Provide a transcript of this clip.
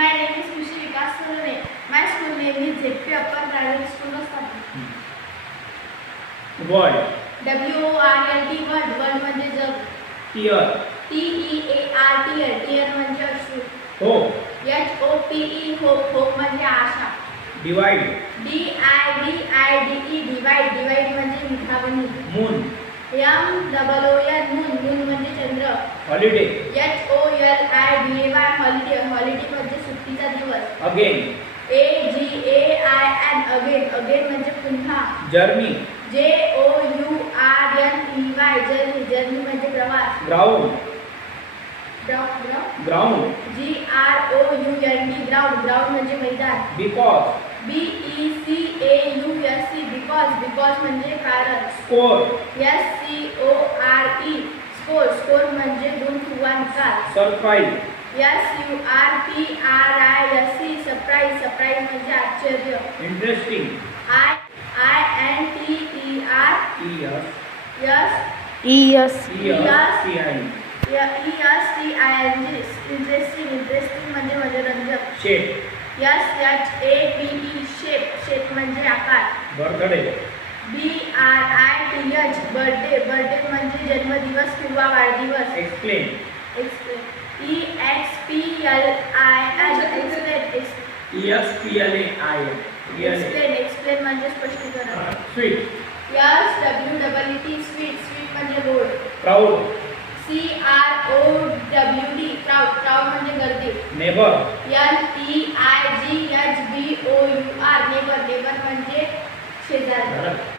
My name is Kushi Vikas Salone. My school name is ZP Upper Primary School of Study. World. WORLD world world म्हणजे जग. Tear. TEAR tier tier म्हणजे अश्रू. Hope. HOPE hope hope म्हणजे आशा. Divide. DIVIDE divide divide म्हणजे विभागणी. Moon. MOON moon म्हणजे चंद्र. Holiday. HOLIDAY holiday holiday म्हणजे सुट्टीचा दिवस. Again. AGAIN अगेन म्हणजे पुन्हा. Journey. JOURNEY जर्नी म्हणजे प्रवास. Ground. Ground. GROUND ग्राउंड म्हणजे मैदान. Because. BECAUSE बिकॉज म्हणजे कारण. Score. SCORE स्कोर म्हणजे गुण किंवा निकाल. Surprise. SURPRISE सरप्राईज म्हणजे आश्चर्य. Interesting. इंटरेस्टिंग म्हणजे मनोरंजक. Shape. SHAPE शेप म्हणजे आकार. Birthday. BRITH बर्थडे म्हणजे जन्मदिवस किंवा वाढदिवस. Explain. एक्सप्लेन म्हणजे स्पष्टीकरण. Sweet. स्वीट म्हणजे गोड. Crowd. क्राऊड म्हणजे गर्दी. Neighbor. NEIGHBOUR नेबर म्हणजे शेजारी.